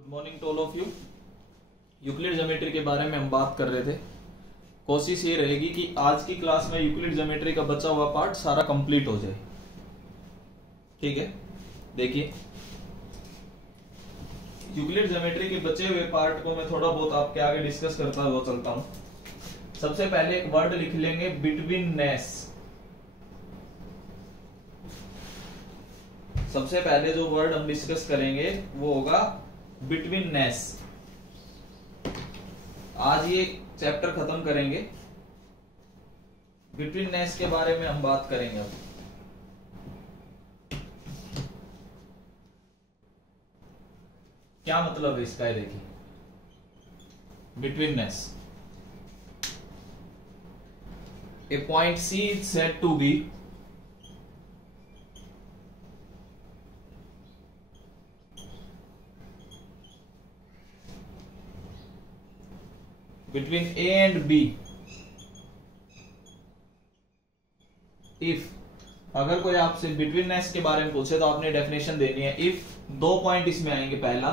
Good morning to all of you. Euclid geometry के बारे में हम बात कर रहे थे। कोशिश ये रहेगी कि आज की क्लास में यूक्लिड ज्योमेट्री का बचा हुआ पार्ट सारा कंप्लीट हो जाए। ठीक है, देखिए यूक्लिड ज्योमेट्री के बचे हुए पार्ट को मैं थोड़ा बहुत आपके आगे डिस्कस करता हुआ चलता हूं। सबसे पहले एक वर्ड लिख लेंगे बिटवीननेस। सबसे पहले जो वर्ड हम डिस्कस करेंगे वो होगा बिटवीननेस। आज ये चैप्टर खत्म करेंगे, बिटवीननेस के बारे में हम बात करेंगे। अब क्या मतलब है इसका, देखिए betweenness. A point C is said to be between A and B if, अगर कोई आपसे बिटवीननेस के बारे में पूछे तो आपने डेफिनेशन देनी है। इफ दो पॉइंट इसमें आएंगे, पहला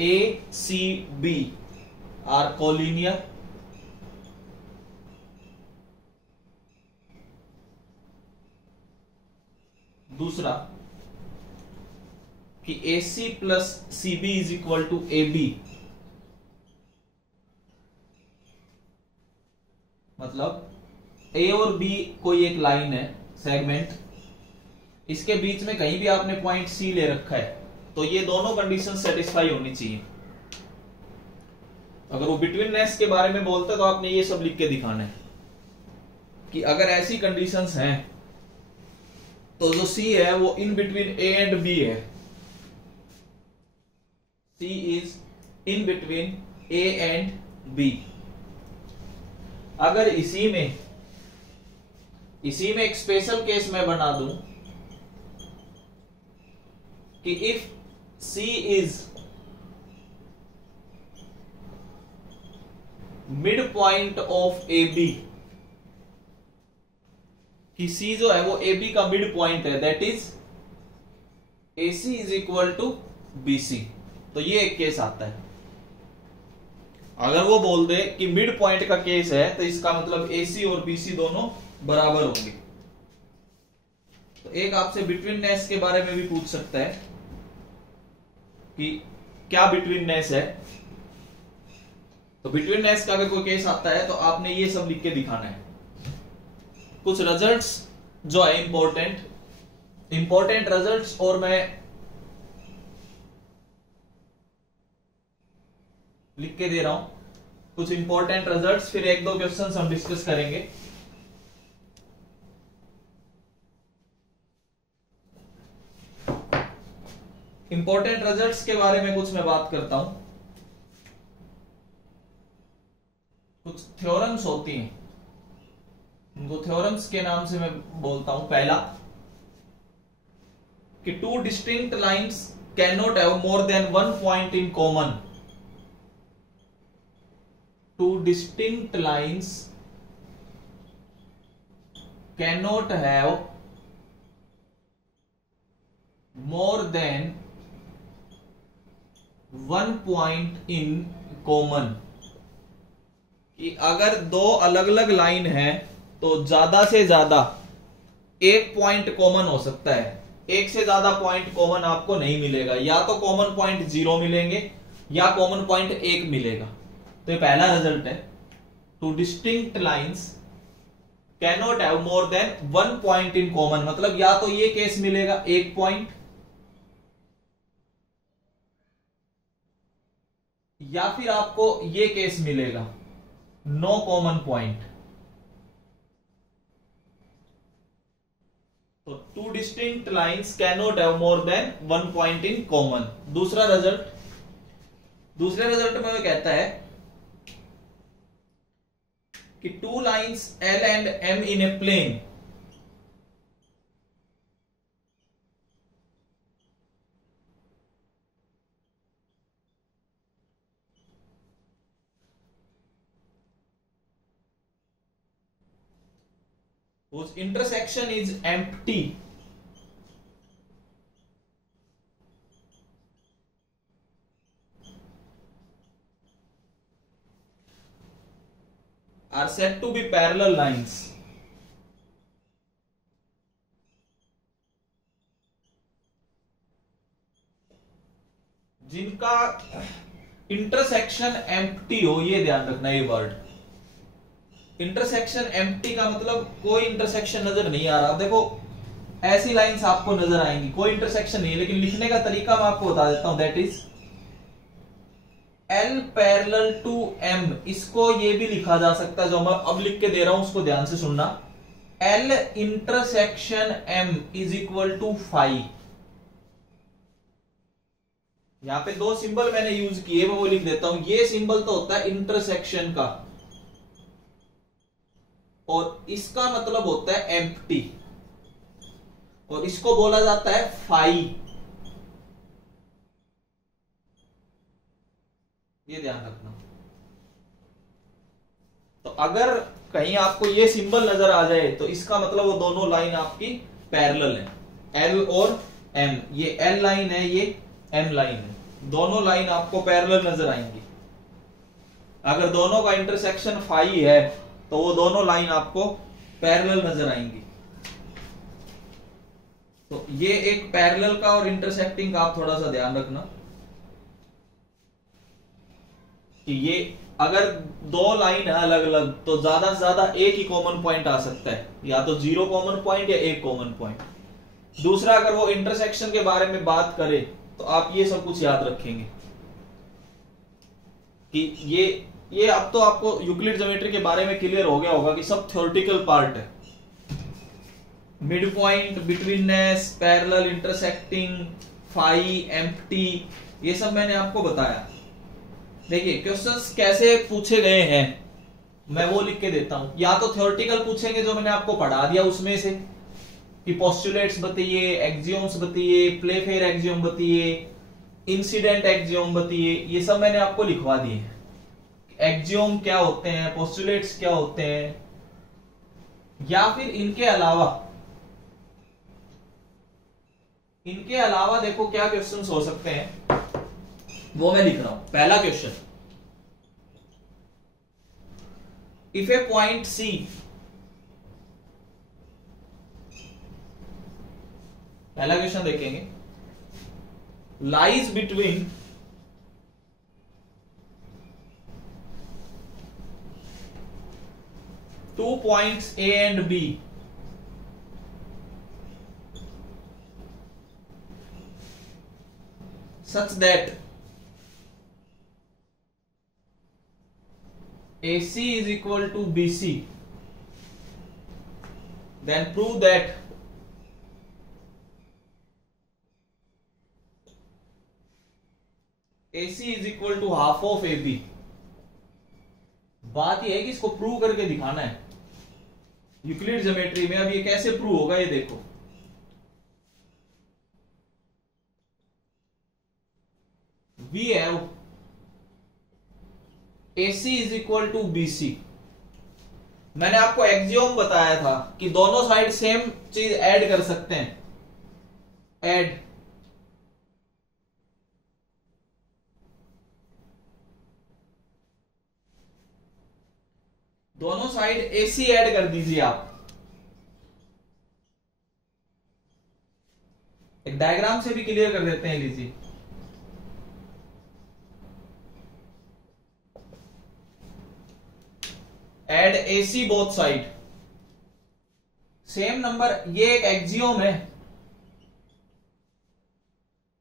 A C B are collinear, दूसरा कि AC plus CB is equal to AB, मतलब ए और बी कोई एक लाइन है, सेगमेंट, इसके बीच में कहीं भी आपने पॉइंट सी ले रखा है, तो ये दोनों कंडीशन सेटिस्फाई होनी चाहिए। अगर वो बिटवीननेस के बारे में बोलता है तो आपने ये सब लिख के दिखाना है कि अगर ऐसी कंडीशंस हैं तो जो सी है वो in between A and B है। C is in between A and B. अगर इसी में एक स्पेशल केस मैं बना दूं कि if C is mid point of AB, कि C जो है वो AB का मिड पॉइंट है, that is AC is equal to BC, तो ये एक केस आता है। अगर वो बोल दे कि मिड पॉइंट का केस है तो इसका मतलब AC और BC दोनों बराबर होंगे। तो एक आपसे बिटवीननेस के बारे में भी पूछ सकता है कि क्या बिटवीननेस है। तो बिटवीननेस का अगर कोई केस आता है तो आपने ये सब लिख के दिखाना है। कुछ रिजल्ट्स जो है इंपॉर्टेंट रिजल्ट्स, और मैं लिख के दे रहा हूं कुछ इंपॉर्टेंट रिजल्ट्स, फिर एक दो क्वेश्चंस हम डिस्कस करेंगे। इंपॉर्टेंट रिजल्ट्स के बारे में कुछ मैं बात करता हूं। कुछ थ्योरम्स होती हैं, उनको थ्योरम्स के नाम से मैं बोलता हूं। पहला कि to distinct lines can not have more than one point in common. Two distinct lines cannot have more than one point in common। कि अगर दो अलग अलग लाइन है तो ज्यादा से ज्यादा एक पॉइंट कॉमन हो सकता है। एक से ज्यादा पॉइंट कॉमन आपको नहीं मिलेगा, या तो कॉमन पॉइंट 0 मिलेंगे या कॉमन पॉइंट 1 मिलेगा। तो ये पहला रिजल्ट है, to distinct lines cannot have more than one point in common, मतलब या तो ये केस मिलेगा एक पॉइंट, या फिर आपको ये केस मिलेगा नो कॉमन पॉइंट। तो two distinct lines cannot have more than one point in common. दूसरे रिजल्ट में कहता है कि two lines L and M in a plane whose intersection is empty are said to be parallel lines जिनका intersection empty हो। ये ध्यान रखना, ये वर्ड इंटरसेक्शन एम्प्टी का मतलब कोई इंटरसेक्शन नजर नहीं आ रहा। अब देखो ऐसी लाइंस आपको नजर आएंगी, कोई इंटरसेक्शन नहीं है, लेकिन लिखने का तरीका मैं आपको बता देता हूं। That is L parallel to M। इसको ये भी लिखा जा सकता है, जो मैं अब लिख के दे रहा हूं उसको ध्यान से सुनना। L intersection M is equal to phi. यहां पे दो सिंबल मैंने यूज किए, मैं वो लिख देता हूं। ये सिंबल तो होता है इंटरसेक्शन का, और इसका मतलब होता है एम्प्टी, और इसको बोला जाता है फाई। ये ध्यान रखना। तो अगर कहीं आपको ये सिंबल नजर आ जाए तो इसका मतलब वो दोनों लाइन आपकी पैरेलल है, L और M। ये L लाइन है, ये M लाइन है, दोनों लाइन आपको पैरेलल नजर आएंगी। अगर दोनों का इंटरसेक्शन फाई है तो वो दोनों लाइन आपको पैरेलल नजर आएंगी। तो ये एक पैरेलल का और इंटरसेक्टिंग का आप थोड़ा सा ध्यान रखना कि ये अगर दो लाइन है अलग अलग तो ज्यादा से ज्यादा एक ही कॉमन पॉइंट आ सकता है, या तो 0 कॉमन पॉइंट या एक कॉमन पॉइंट। दूसरा, अगर वो इंटरसेक्शन के बारे में बात करे तो आप ये सब कुछ याद रखेंगे कि ये अब तो आपको यूक्लिड ज्योमेट्री के बारे में क्लियर हो गया होगा कि सब थ्योरेटिकल पार्ट है। Mid point, betweenness, parallel, intersecting, phi, empty, ये सब मैंने आपको बताया। देखिए क्वेश्चंस कैसे पूछे गए हैं मैं वो लिख के देता हूं। या तो थ्योरेटिकल पूछेंगे जो मैंने आपको पढ़ा दिया उसमें से, कि पोस्टुलेट्स बताइए, एक्सियोम्स बताइए, प्लेफेयर एक्सियोम बताइए, इंसिडेंट एक्सियोम बताइए, ये सब मैंने आपको लिखवा दिए हैं। एक्सियोम क्या होते हैं, पोस्टुलेट्स क्या होते हैं, या फिर इनके अलावा देखो क्या क्वेश्चंस हो सकते हैं, वो मैं लिख रहा हूं। पहला question, if a point C, पहला क्वेश्चन देखेंगे, lies between two points A and B, such that AC is equal to BC, then prove that AC is equal to half of AB। बात यह है कि इसको प्रूव करके दिखाना है यूक्लिड ज्योमेट्री में। अब ये कैसे प्रूव होगा ये देखो। We have AC is equal to BC। मैंने आपको एक्सियोम बताया था कि दोनों साइड सेम चीज ऐड कर सकते हैं, ऐड। दोनों साइड AC ऐड कर दीजिए आप। एक डायग्राम से भी क्लियर कर देते हैं, लीजिए। Add AC both side, same number. ये एक एक्सियोम है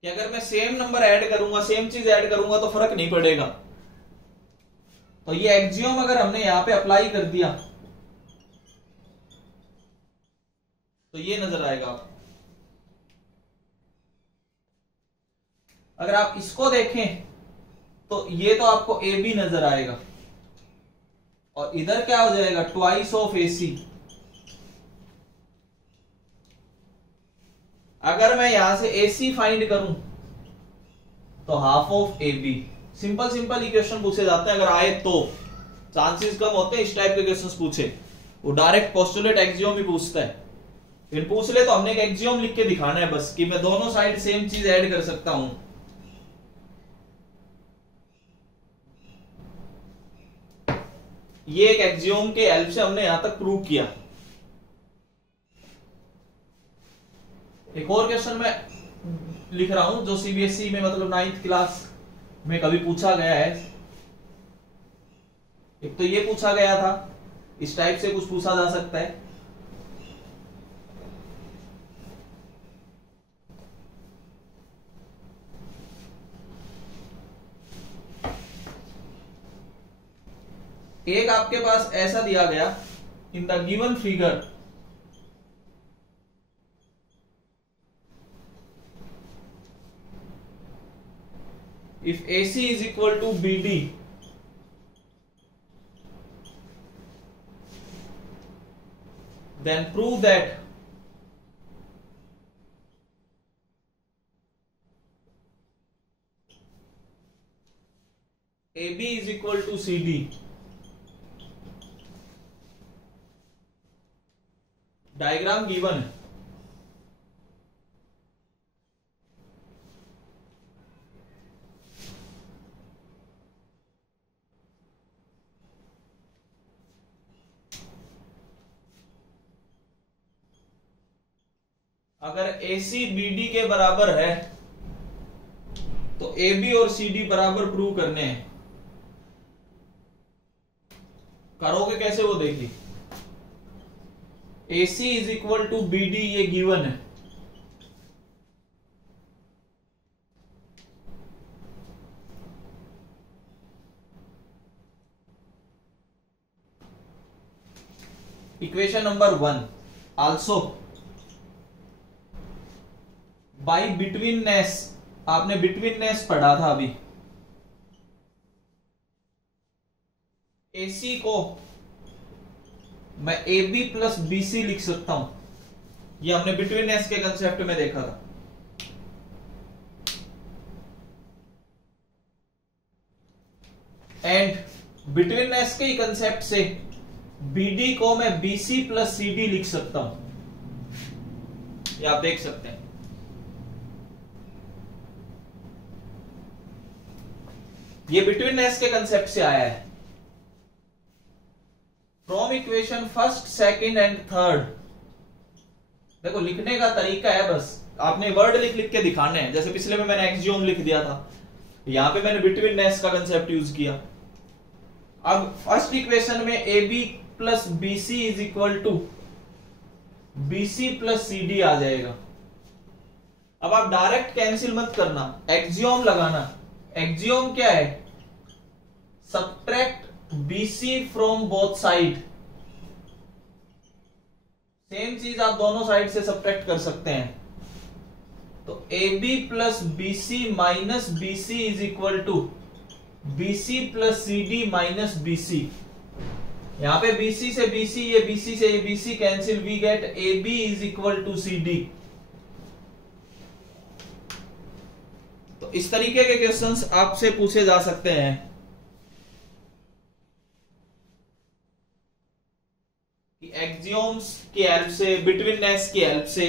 कि अगर मैं सेम नंबर ऐड करूंगा, सेम चीज ऐड करूंगा तो फर्क नहीं पड़ेगा। तो ये एक्सियोम अगर हमने यहां पे अप्लाई कर दिया तो ये नजर आएगा आपको। अगर आप इसको देखें तो ये तो आपको AB नजर आएगा, और इधर क्या हो जाएगा, ट्वाइस ऑफ AC। अगर मैं यहां से AC फाइंड करूं तो half of AB। Simple simple equation पूछे जाते हैं, अगर आए तो चांसेस कम होते हैं इस टाइप के क्वेश्चंस पूछे। वो डायरेक्ट पोस्टुलेट एक्सियोम ही पूछता है, फिर पूछ ले तो हमने एक एक्सियोम लिख के दिखाना है बस, कि मैं दोनों साइड सेम चीज ऐड कर सकता हूं। ये एक एक्सियोम के हेल्प से हमने यहां तक प्रूव किया। एक और क्वेश्चन मैं लिख रहा हूं जो सीबीएसई में मतलब 9th क्लास में कभी पूछा गया है। एक तो ये पूछा गया था, इस टाइप से कुछ पूछा जा सकता है। एक आपके पास ऐसा दिया गया, in the given figure if AC is equal to BD, then prove that AB is equal to CD। Diagram given है। अगर AC BD के बराबर है तो AB और CD बराबर प्रूव करने हैं। करोगे कैसे वो देखिए। AC is equal to BD ये गिवन है। Equation number 1 also by betweenness, आपने बिटवीननेस पढ़ा था अभी। AC को मैं AB प्लस BC लिख सकता हूं, ये हमने बिटवीननेस के कंसेप्ट में देखा था। एंड बिटवीननेस के कंसेप्ट से BD को मैं BC प्लस CD लिख सकता हूं, ये आप देख सकते हैं। ये बिटवीननेस के कंसेप्ट से आया है। From equation first second and third, देखो लिखने का तरीका है, बस आपने वर्ड लिख लिख के दिखाने हैं। जैसे पिछले में मैंने एक्सियोम लिख दिया था, यहां पे मैंने बिटवीननेस का कंसेप्ट यूज किया। अब फर्स्ट इक्वेशन में AB plus BC is equal to BC plus CD आ जाएगा। अब आप डायरेक्ट कैंसिल मत करना, एक्सियोम लगाना। एक्सियोम क्या है? Subtract BC from both side. Same चीज आप दोनों साइड से सब्ट्रैक्ट कर सकते हैं। तो AB plus BC minus BC is equal to BC plus CD minus BC। यहां पे BC से BC, ये BC से ये BC cancel, we get AB is equal to CD। तो इस तरीके के क्वेश्चंस आपसे पूछे जा सकते हैं। कि एक्सियोम्स की हेल्प से, बिटवीननेस की हेल्प से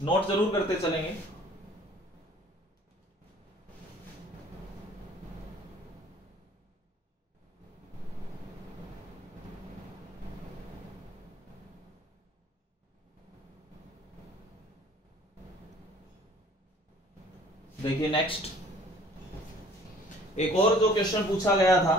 नोट जरूर करते चलेंगे। देखिए नेक्स्ट, एक और जो क्वेश्चन पूछा गया था,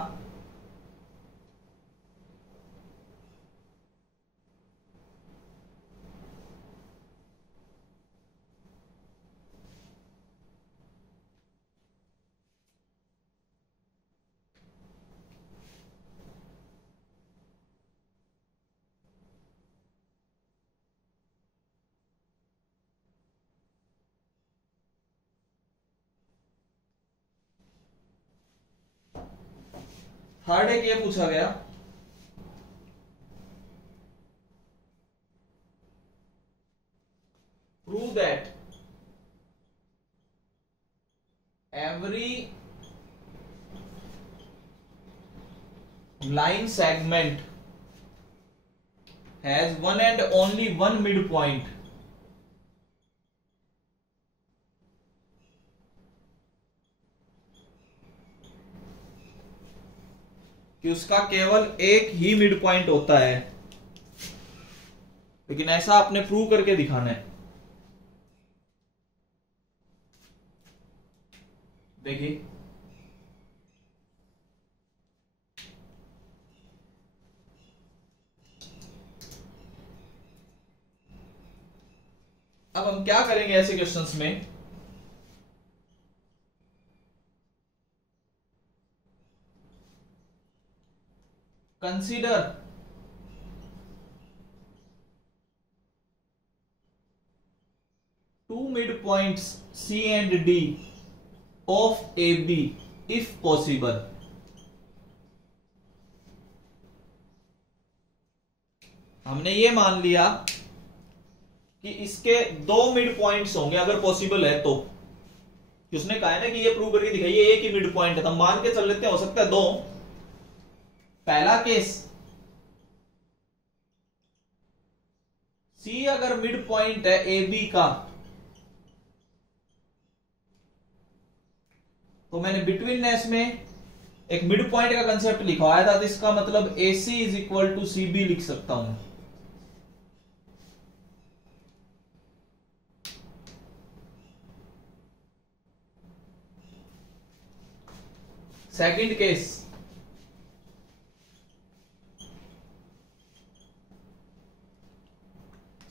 थर्ड एक ये पूछा गया, prove that every line segment has one and only one mid point, कि उसका केवल एक ही मिड पॉइंट होता है, लेकिन ऐसा आपने प्रूव करके दिखाना है। देखिए अब हम क्या करेंगे ऐसे क्वेश्चंस में, consider two mid points C and D of AB if possible. हमने ये मान लिया कि इसके दो मिड पॉइंट्स होंगे अगर पॉसिबल है तो, उसने कहा है ना कि ये प्रूव करके दिखाइए एक ही मिड पॉइंट है, तो मान के चल लेते हैं हो सकता है दो। पहला केस C अगर मिड पॉइंट है AB का, तो मैंने बिटवीननेस में एक मिड पॉइंट का कंसेप्ट लिखवाया था, तो इसका मतलब AC is equal to CB लिख सकता हूं। सेकंड केस,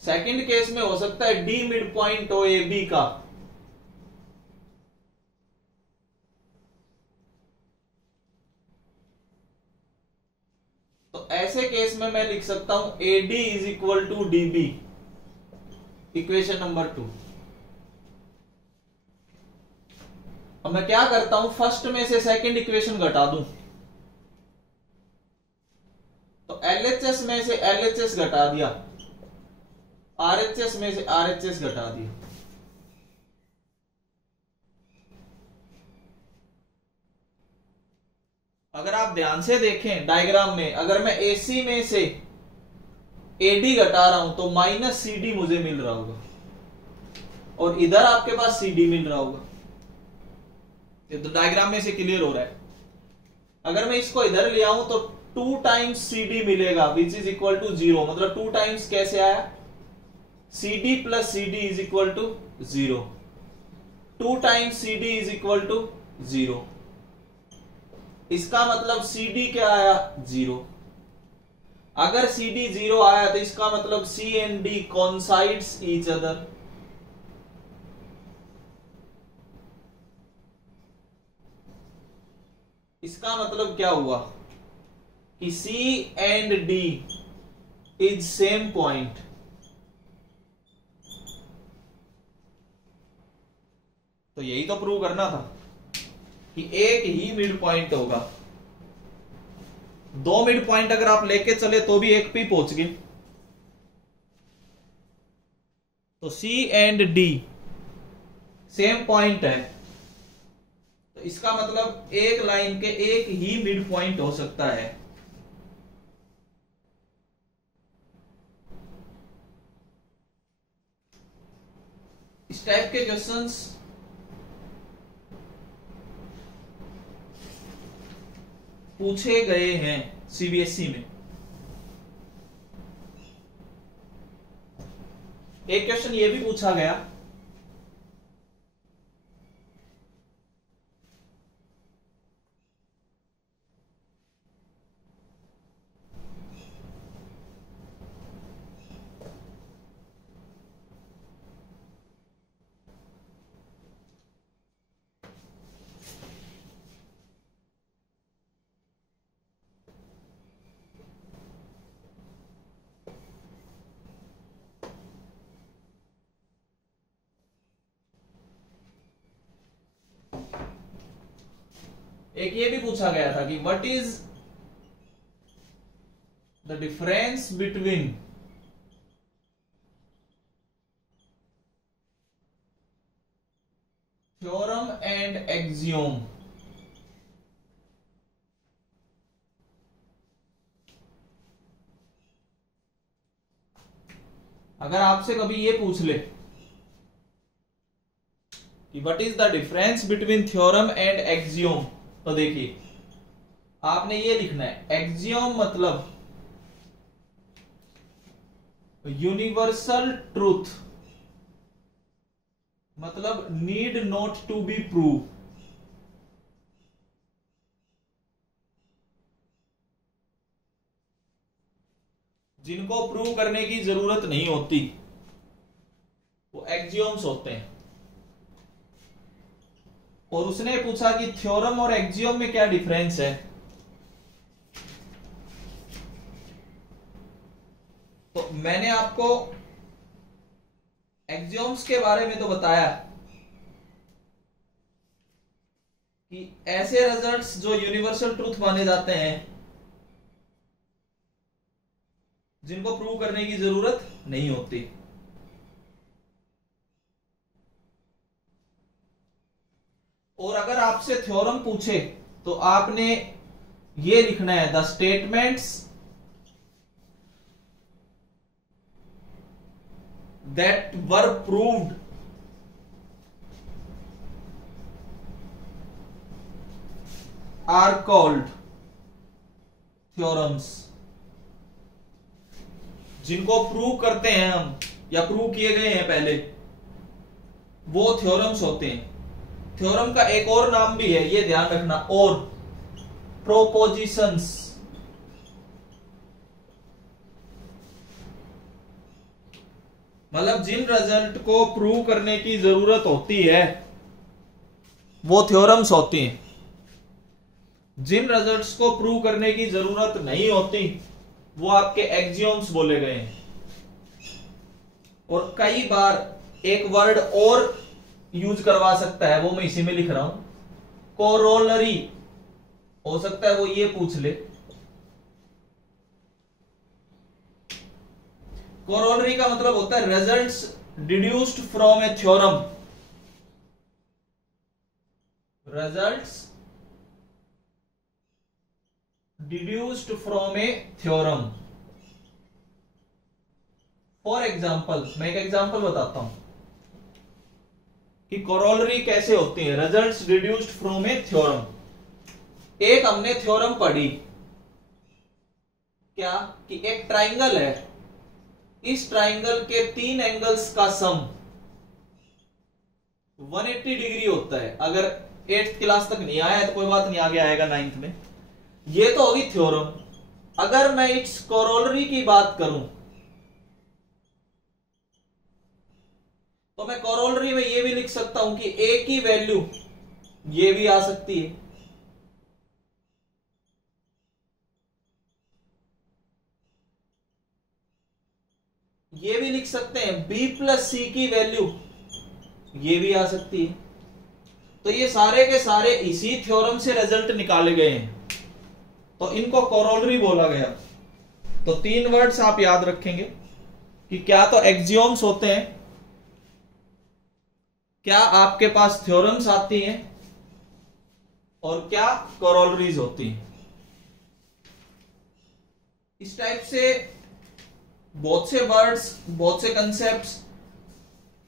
सेकंड केस में हो सकता है D मिड पॉइंट हो AB का, तो ऐसे केस में मैं लिख सकता हूं AD is equal to DB, equation number 2। अब मैं क्या करता हूं, फर्स्ट में से सेकंड इक्वेशन घटा दूं, तो LHS में से LHS घटा दिया, RHS में से RHS घटा दिया। अगर आप ध्यान से देखें डायग्राम में, अगर मैं AC में से AD घटा रहा हूं तो माइनस CD मुझे मिल रहा होगा, और इधर आपके पास CD मिल रहा होगा। ये तो डायग्राम में से क्लियर हो रहा है। अगर मैं इसको इधर ले आऊं तो 2 टाइम्स CD मिलेगा विच इज इक्वल टू 0, मतलब 2 टाइम्स कैसे आया, CD plus CD is equal to 0, 2 times CD is equal to 0, इसका मतलब CD क्या आया, 0। अगर CD 0 आया तो इसका मतलब C and D coincides each other, इसका मतलब क्या हुआ कि C and D is same point. तो यही तो प्रूव करना था कि एक ही मिड पॉइंट होगा। दो मिड पॉइंट अगर आप लेके चले तो भी एक पे पहुंच गए, तो C and D same point है, तो इसका मतलब एक लाइन के एक ही मिड पॉइंट हो सकता है। इस टाइप के क्वेश्चंस पूछे गए हैं CBSE में। एक क्वेश्चन ये भी पूछा गया, एक ये भी पूछा गया था कि what is the difference between theorem and axiom. अगर आपसे कभी ये पूछ ले कि what is the difference between theorem and axiom, तो देखिए आपने ये लिखना है, एक्सियोम मतलब यूनिवर्सल ट्रूथ, मतलब need not to be prove. जिनको प्रूव करने की जरूरत नहीं होती वो एक्सियोम्स होते हैं। और उसने पूछा कि थ्योरम और एक्सियोम में क्या डिफरेंस है, तो मैंने आपको एक्सियोम्स के बारे में तो बताया कि ऐसे रिजल्ट्स जो यूनिवर्सल ट्रूथ माने जाते हैं, जिनको प्रूव करने की जरूरत नहीं होती। और अगर आपसे थ्योरम पूछे तो आपने ये लिखना है, the statements that were proved are called theorems. जिनको प्रूव करते हैं हम या प्रूव किए गए हैं पहले, वो थ्योरम्स होते हैं। थ्योरम का एक और नाम भी है, ये ध्यान रखना, और प्रोपोजिशंस। मतलब जिन रिजल्ट को प्रूव करने की जरूरत होती है वो थ्योरम्स होती हैं। जिन रिजल्ट्स को प्रूव करने की जरूरत नहीं होती वो आपके एक्सियोम्स बोले गए हैं। और कई बार एक वर्ड और यूज करवा सकता है, वो मैं इसी में लिख रहा हूं, कोरोलरी। हो सकता है वो ये पूछ ले, कोरोलरी का मतलब होता है results deduced from A theorem. Results deduced from A theorem. For example, मैं एक एग्जाम्पल बताता हूं कि कोरोलरी कैसे होती है, results deduced from A theorem. एक हमने थ्योरम पढ़ी क्या, कि एक ट्राइंगल है, इस ट्राइंगल के 3 एंगल्स का सम 180 डिग्री होता है। अगर 8th क्लास तक नहीं आया है तो कोई बात नहीं, आगे आएगा 9th में। ये तो होगी थ्योरम। अगर मैं इट्स कोरोलरी की बात करूं तो मैं कोरोलरी में ये भी लिख सकता हूं कि ए की वैल्यू ये भी आ सकती है, ये भी लिख सकते हैं बी प्लस सी की वैल्यू ये भी आ सकती है। तो ये सारे के सारे इसी थ्योरम से रिजल्ट निकाले गए हैं, तो इनको कोरोलरी बोला गया। तो 3 वर्ड्स आप याद रखेंगे कि क्या तो एक्सियोम्स होते हैं, क्या आपके पास थ्योरम्स आती हैं, और क्या कोरोलरीज होती हैं। इस टाइप से बहुत से वर्ड्स, बहुत से कंसेप्ट्स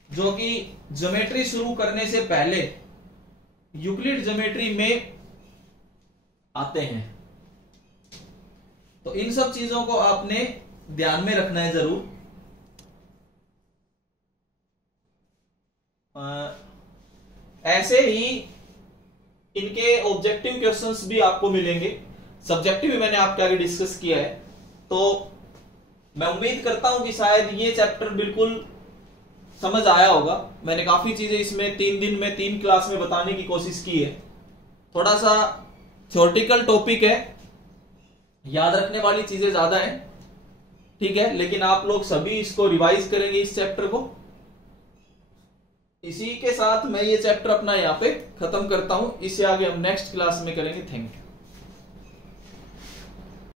जो कि ज्योमेट्री शुरू करने से पहले यूक्लिड ज्योमेट्री में आते हैं, तो इन सब चीजों को आपने ध्यान में रखना है जरूर। ऐसे ही इनके ऑब्जेक्टिव क्वेश्चंस भी आपको मिलेंगे। सब्जेक्टिव भी मैंने आपके आगे डिस्कस किया है, तो मैं उम्मीद करता हूं कि शायद ये चैप्टर बिल्कुल समझ आया होगा। मैंने काफी चीजें इसमें 3 दिन में 3 क्लास में बताने की कोशिश की है। थोड़ा सा थ्योरेटिकल टॉपिक है, याद रखने वाली चीजें ज्यादा हैं, ठीक है, लेकिन आप लोग सभी इसको रिवाइज करेंगे इस चैप्टर को। इसी के साथ मैं ये चैप्टर अपना यहाँ पे खत्म करता हूं। इससे आगे हम नेक्स्ट क्लास में करेंगे। Thank you.